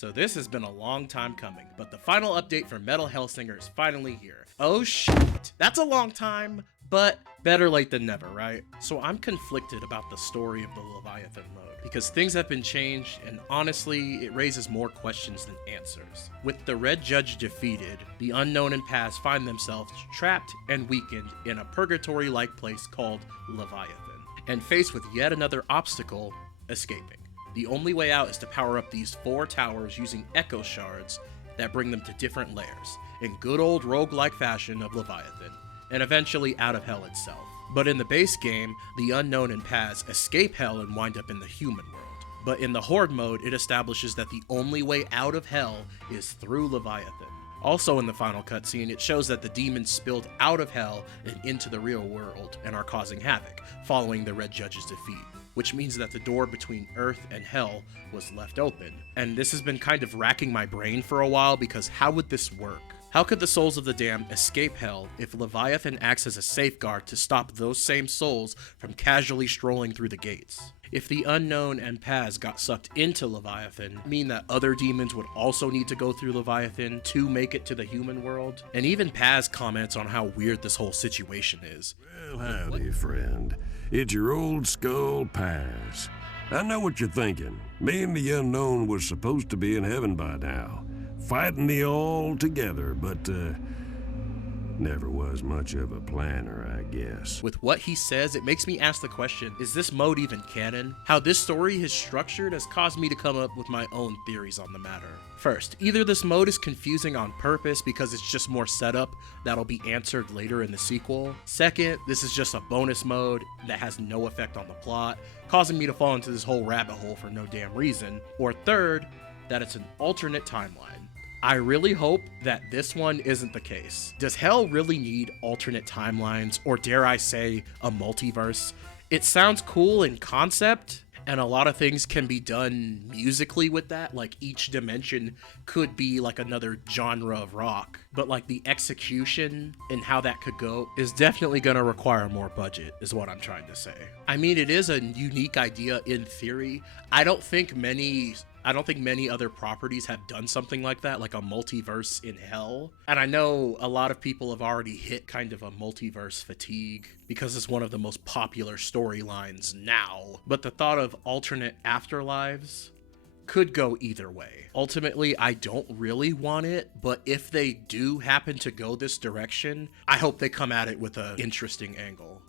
So this has been a long time coming, but the final update for Metal Hellsinger is finally here. Oh shit, that's a long time, but better late than never, right? So I'm conflicted about the story of the Leviathan mode, because things have been changed, and honestly, it raises more questions than answers. With the Red Judge defeated, the Unknown and Paz find themselves trapped and weakened in a purgatory-like place called Leviathan, and faced with yet another obstacle, escaping. The only way out is to power up these 4 towers using echo shards that bring them to different layers, in good old roguelike fashion of Leviathan, and eventually out of Hell itself. But in the base game, the Unknown and Paz escape Hell and wind up in the human world. But in the Horde mode, it establishes that the only way out of Hell is through Leviathan. Also in the final cutscene, it shows that the demons spilled out of Hell and into the real world and are causing havoc, following the Red Judge's defeat, which means that the door between Earth and Hell was left open. And this has been kind of racking my brain for a while, because how would this work? How could the souls of the damned escape Hell if Leviathan acts as a safeguard to stop those same souls from casually strolling through the gates? If the Unknown and Paz got sucked into Leviathan, mean that other demons would also need to go through Leviathan to make it to the human world? And even Paz comments on how weird this whole situation is. Well, howdy, friend. It's your old skull Paz. I know what you're thinking. Me and the Unknown was supposed to be in heaven by now, fighting the all together, but never was much of a planner, I guess. With what he says, it makes me ask the question, is this mode even canon? How this story is structured has caused me to come up with my own theories on the matter. First, either this mode is confusing on purpose because it's just more setup that'll be answered later in the sequel. Second, this is just a bonus mode that has no effect on the plot, causing me to fall into this whole rabbit hole for no damn reason. Or third, that it's an alternate timeline. I really hope that this one isn't the case. Does Hell really need alternate timelines, or dare I say, a multiverse? It sounds cool in concept, and a lot of things can be done musically with that, like each dimension could be like another genre of rock, but like the execution and how that could go is definitely gonna require more budget, is what I'm trying to say. I mean, it is a unique idea in theory. I don't think many other properties have done something like that, like a multiverse in Hell. And I know a lot of people have already hit kind of a multiverse fatigue because it's one of the most popular storylines now. But the thought of alternate afterlives could go either way. Ultimately, I don't really want it, but if they do happen to go this direction, I hope they come at it with an interesting angle.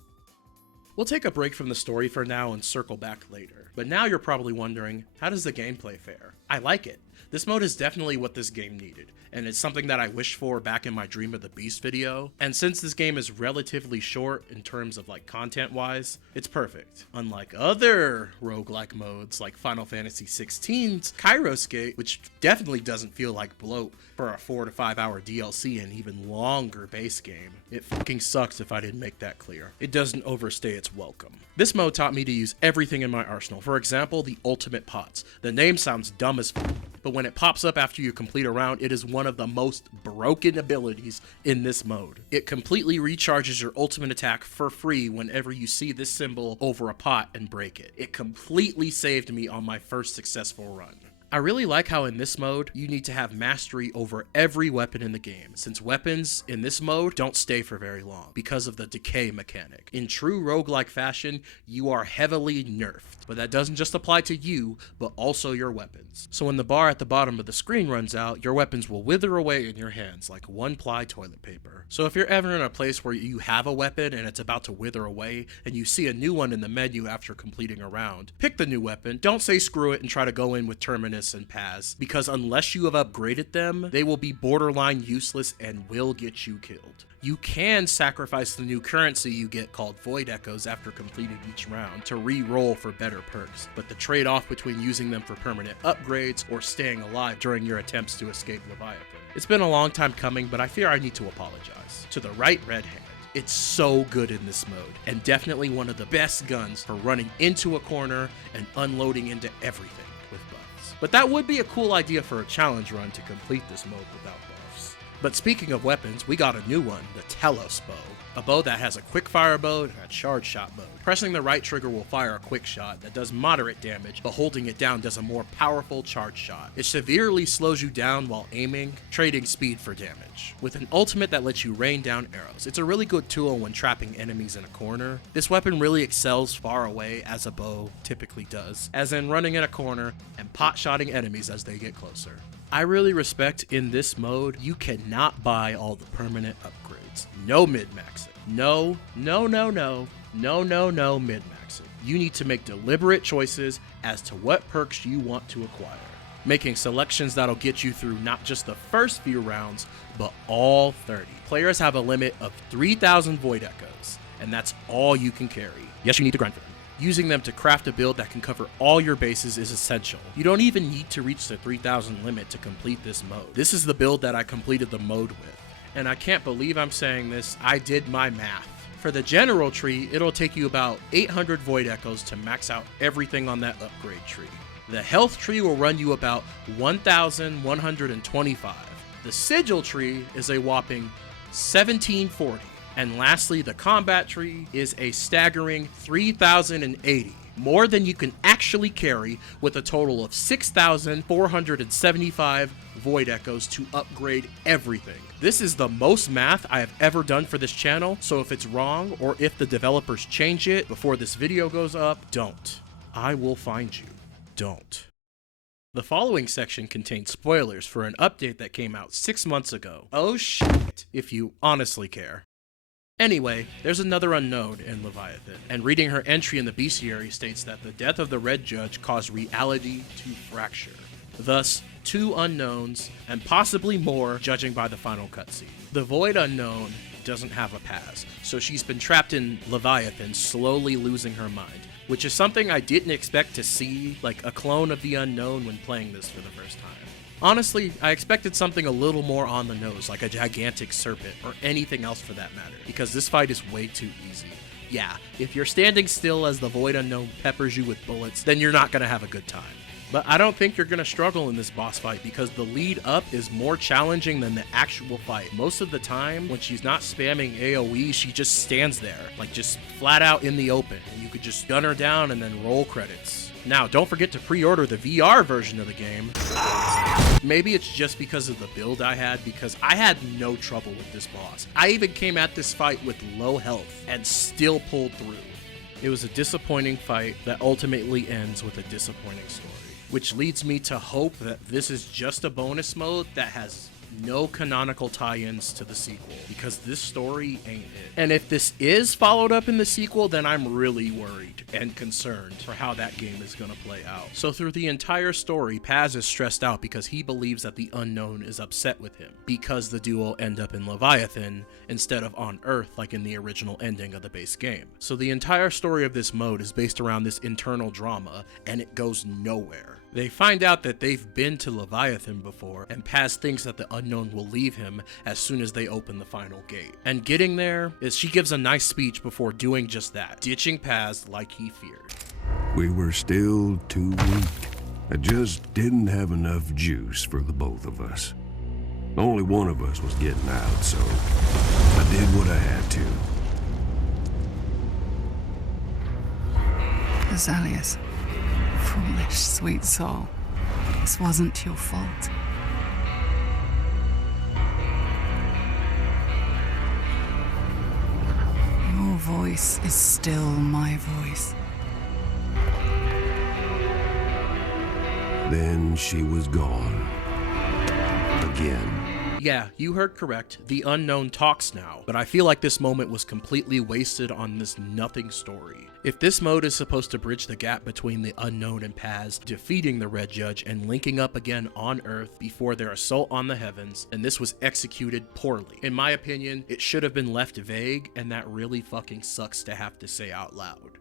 We'll take a break from the story for now and circle back later. But now you're probably wondering, how does the gameplay fare? I like it. This mode is definitely what this game needed, and it's something that I wished for back in my Dream of the Beast video. And since this game is relatively short in terms of like content wise, it's perfect. Unlike other roguelike modes like Final Fantasy XVI's Kairos Gate, which definitely doesn't feel like Bloat for a 4 to 5 hour DLC and even longer base game. It fucking sucks if I didn't make that clear. It doesn't overstay its welcome. This mode taught me to use everything in my arsenal. For example, the ultimate pots. The name sounds dumb as fuck, but when it pops up after you complete a round, it is one of the most broken abilities in this mode. It completely recharges your ultimate attack for free whenever you see this symbol over a pot and break it. It completely saved me on my first successful run. I really like how in this mode, you need to have mastery over every weapon in the game, since weapons in this mode don't stay for very long because of the decay mechanic. In true roguelike fashion, you are heavily nerfed, but that doesn't just apply to you, but also your weapons. So when the bar at the bottom of the screen runs out, your weapons will wither away in your hands like one-ply toilet paper. So if you're ever in a place where you have a weapon and it's about to wither away, and you see a new one in the menu after completing a round, pick the new weapon, don't say screw it and try to go in with Terminus and Paz, because unless you have upgraded them, they will be borderline useless and will get you killed. You can sacrifice the new currency you get called Void Echoes after completing each round to re-roll for better perks, but the trade-off between using them for permanent upgrades or staying alive during your attempts to escape Leviathan. It's been a long time coming, but I fear I need to apologize. To the right red hand. It's so good in this mode, and definitely one of the best guns for running into a corner and unloading into everything with buffs. But that would be a cool idea for a challenge run to complete this mode without buffs. But speaking of weapons, we got a new one, the Telos bow. A bow that has a quick fire mode and a charge shot mode. Pressing the right trigger will fire a quick shot that does moderate damage, but holding it down does a more powerful charge shot. It severely slows you down while aiming, trading speed for damage. With an ultimate that lets you rain down arrows. It's a really good tool when trapping enemies in a corner. This weapon really excels far away as a bow typically does, as in running in a corner and pot-shotting enemies as they get closer. I really respect in this mode, you cannot buy all the permanent upgrades. No mid-maxing. No mid-maxing. You need to make deliberate choices as to what perks you want to acquire. Making selections that'll get you through not just the first few rounds, but all 30. Players have a limit of 3,000 Void Echoes, and that's all you can carry. Yes, you need to grind for them. Using them to craft a build that can cover all your bases is essential. You don't even need to reach the 3,000 limit to complete this mode. This is the build that I completed the mode with. And I can't believe I'm saying this, I did my math. For the general tree, it'll take you about 800 Void Echoes to max out everything on that upgrade tree. The health tree will run you about 1,125. The sigil tree is a whopping 1,740. And lastly, the combat tree is a staggering 3,080, more than you can actually carry, with a total of 6,475 Void Echoes to upgrade everything. This is the most math I have ever done for this channel, so if it's wrong or if the developers change it before this video goes up, don't. I will find you. Don't. The following section contains spoilers for an update that came out 6 months ago. Oh shit, if you honestly care. Anyway, there's another unknown in Leviathan, and reading her entry in the bestiary states that the death of the Red Judge caused reality to fracture. Thus, 2 unknowns, and possibly more, judging by the final cutscene. The Void Unknown doesn't have a past, so she's been trapped in Leviathan, slowly losing her mind, which is something I didn't expect to see, like a clone of the Unknown when playing this for the first time. Honestly, I expected something a little more on the nose, like a gigantic serpent, or anything else for that matter, because this fight is way too easy. Yeah, if you're standing still as the Void Unknown peppers you with bullets, then you're not gonna have a good time. But I don't think you're gonna struggle in this boss fight because the lead up is more challenging than the actual fight. Most of the time, when she's not spamming AoE, she just stands there, like just flat out in the open, and you could just gun her down and then roll credits. Now, don't forget to pre-order the VR version of the game. Maybe it's just because of the build I had, because I had no trouble with this boss. I even came at this fight with low health and still pulled through. It was a disappointing fight that ultimately ends with a disappointing story, which leads me to hope that this is just a bonus mode that has no canonical tie-ins to the sequel, because this story ain't it. And if this is followed up in the sequel, then I'm really worried and concerned for how that game is gonna play out. So through the entire story, Paz is stressed out because he believes that the Unknown is upset with him, because the duo end up in Leviathan instead of on Earth like in the original ending of the base game. So the entire story of this mode is based around this internal drama, and it goes nowhere. They find out that they've been to Leviathan before, and Paz thinks that the Unknown will leave him as soon as they open the final gate. And getting there is she gives a nice speech before doing just that, ditching Paz like he feared. We were still too weak. I just didn't have enough juice for the both of us. Only one of us was getting out, so I did what I had to. Azaleas, foolish, sweet soul. This wasn't your fault. Your voice is still my voice. Then she was gone. Again. Yeah, you heard correct. The Unknown talks now, but I feel like this moment was completely wasted on this nothing story. If this mode is supposed to bridge the gap between the Unknown and Paz, defeating the Red Judge and linking up again on Earth before their assault on the heavens, then this was executed poorly. In my opinion, it should have been left vague, and that really fucking sucks to have to say out loud.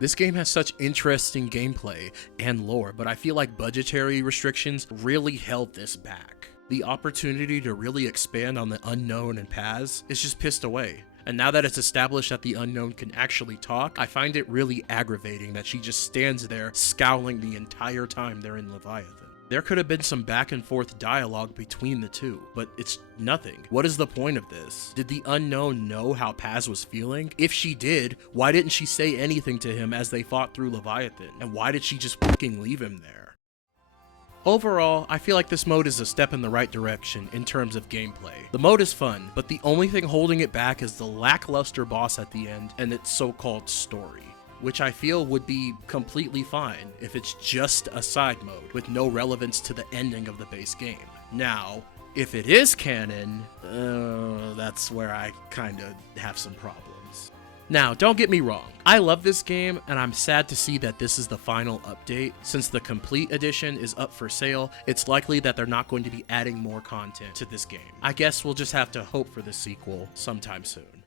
This game has such interesting gameplay and lore, but I feel like budgetary restrictions really held this back. The opportunity to really expand on the Unknown and Paz is just pissed away. And now that it's established that the Unknown can actually talk, I find it really aggravating that she just stands there scowling the entire time they're in Leviathan. There could have been some back and forth dialogue between the two, but it's nothing. What is the point of this? Did the unknown know how Paz was feeling? If she did, why didn't she say anything to him as they fought through Leviathan? And why did she just fucking leave him there? Overall, I feel like this mode is a step in the right direction in terms of gameplay. The mode is fun, but the only thing holding it back is the lackluster boss at the end and its so-called story, which I feel would be completely fine if it's just a side mode with no relevance to the ending of the base game. Now, if it is canon, that's where I kinda have some problems. Now, don't get me wrong, I love this game, and I'm sad to see that this is the final update. Since the complete edition is up for sale, it's likely that they're not going to be adding more content to this game. I guess we'll just have to hope for the sequel sometime soon.